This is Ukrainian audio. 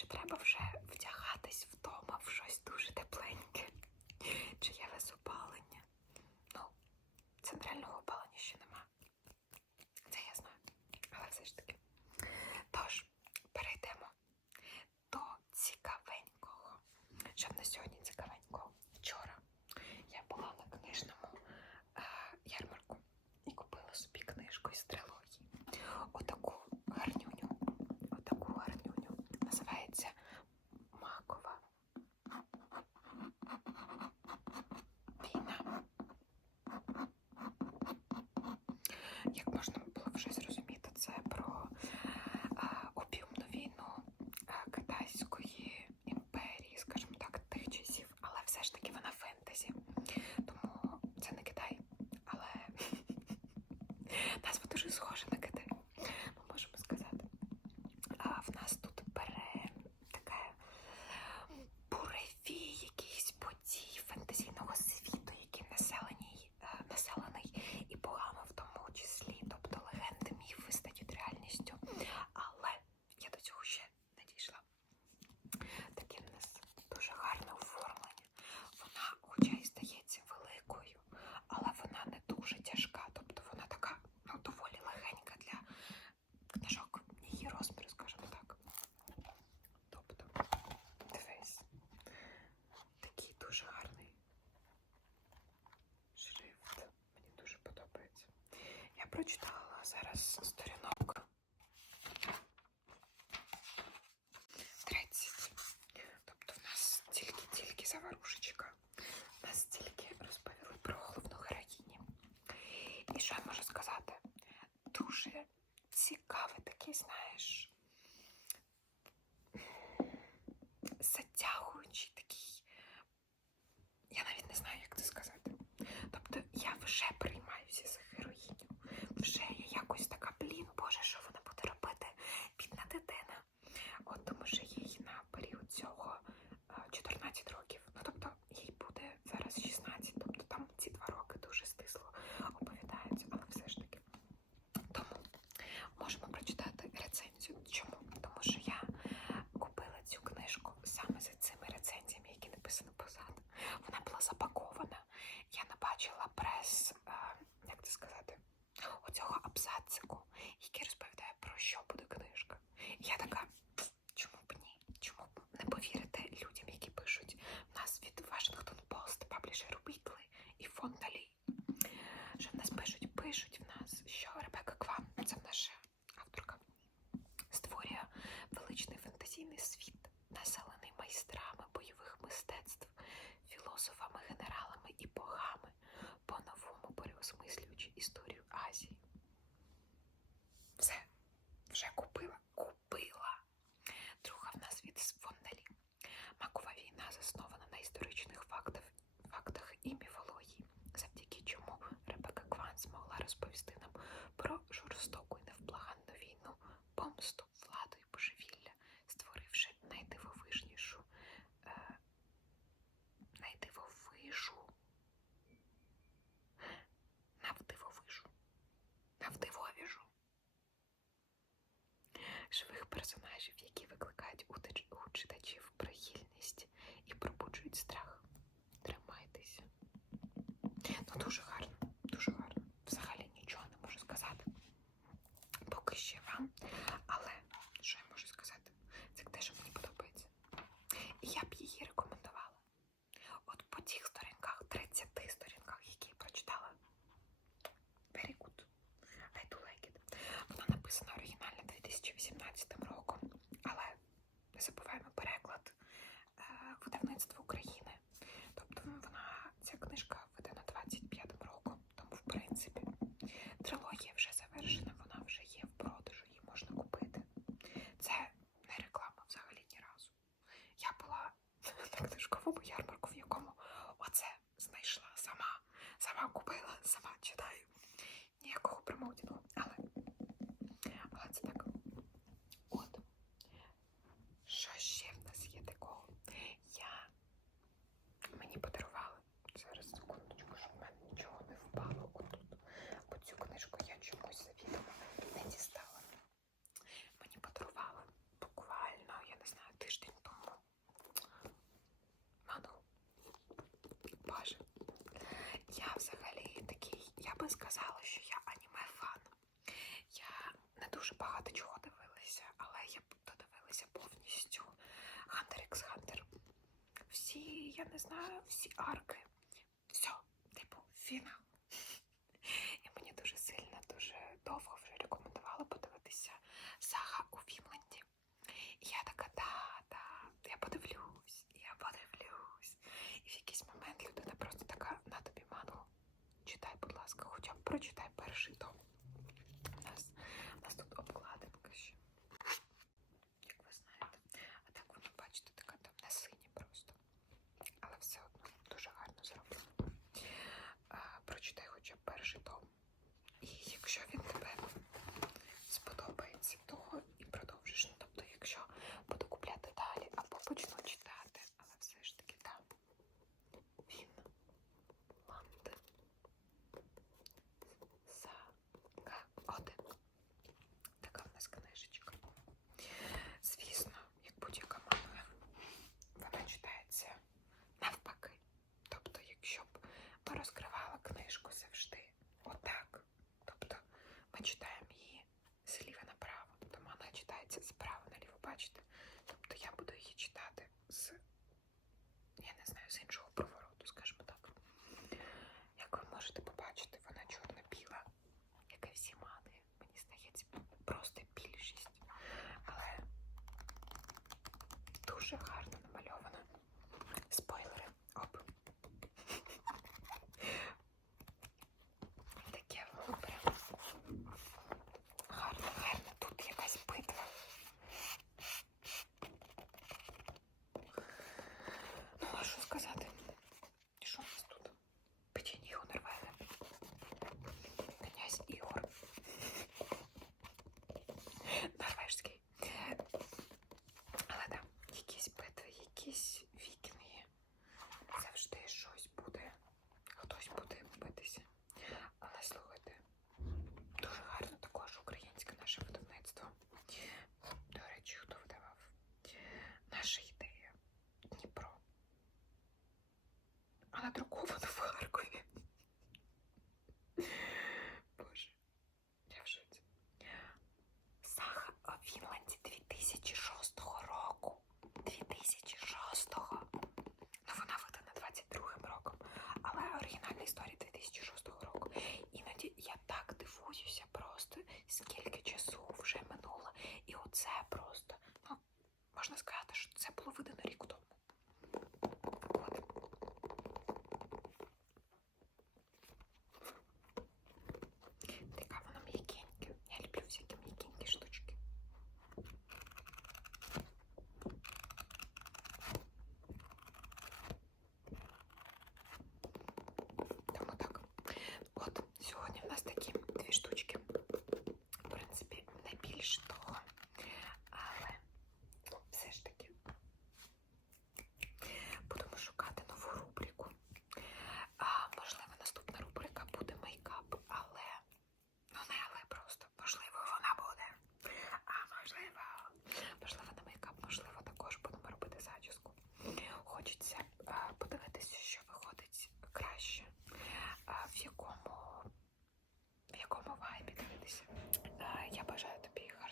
що треба вже дуже цікавий такий. знаєш, затягуючий такий. Я навіть не знаю, як це сказати. Тобто я вже приймаюся за героїню. Вже я якось така, блін, Боже, що Заснована на історичних фактах, фактах і міфології, завдяки чому Ребека Кван змогла розповісти нам про жорстоку і невблаганну війну, помсту, владу і божевілля, створивши найдивовижнішу, е, найдивовижу живих персонажів, які викликають у читачів прихильність і пробуджують страх. Тримайтеся. Ну, дуже гарно. книжковому ярмарку, в якому оце знайшла сама, сама купила, сама читаю. Ніякого примовлення сказала, що я аніме-фан. Я не дуже багато чого дивилася, але я додивилася повністю Hunter x Hunter. Всі, я не знаю, всі арки. Все, типу, фінал. ласка, хоча б прочитай перший том. читаємо її зліва направо, тому вона читається справа наліво, бачите? Тобто я буду її читати з, я не знаю, з іншого провороту, скажімо так. Як ви можете побачити, вона чорно-біла, як і всі мани, мені здається, просто більшість. Але дуже гарно. друковано в Харкові. Сьогодні в нас такі дві штучки. В принципі, найбільш то в якому вайбі дивитися. Е, я бажаю тобі гарного.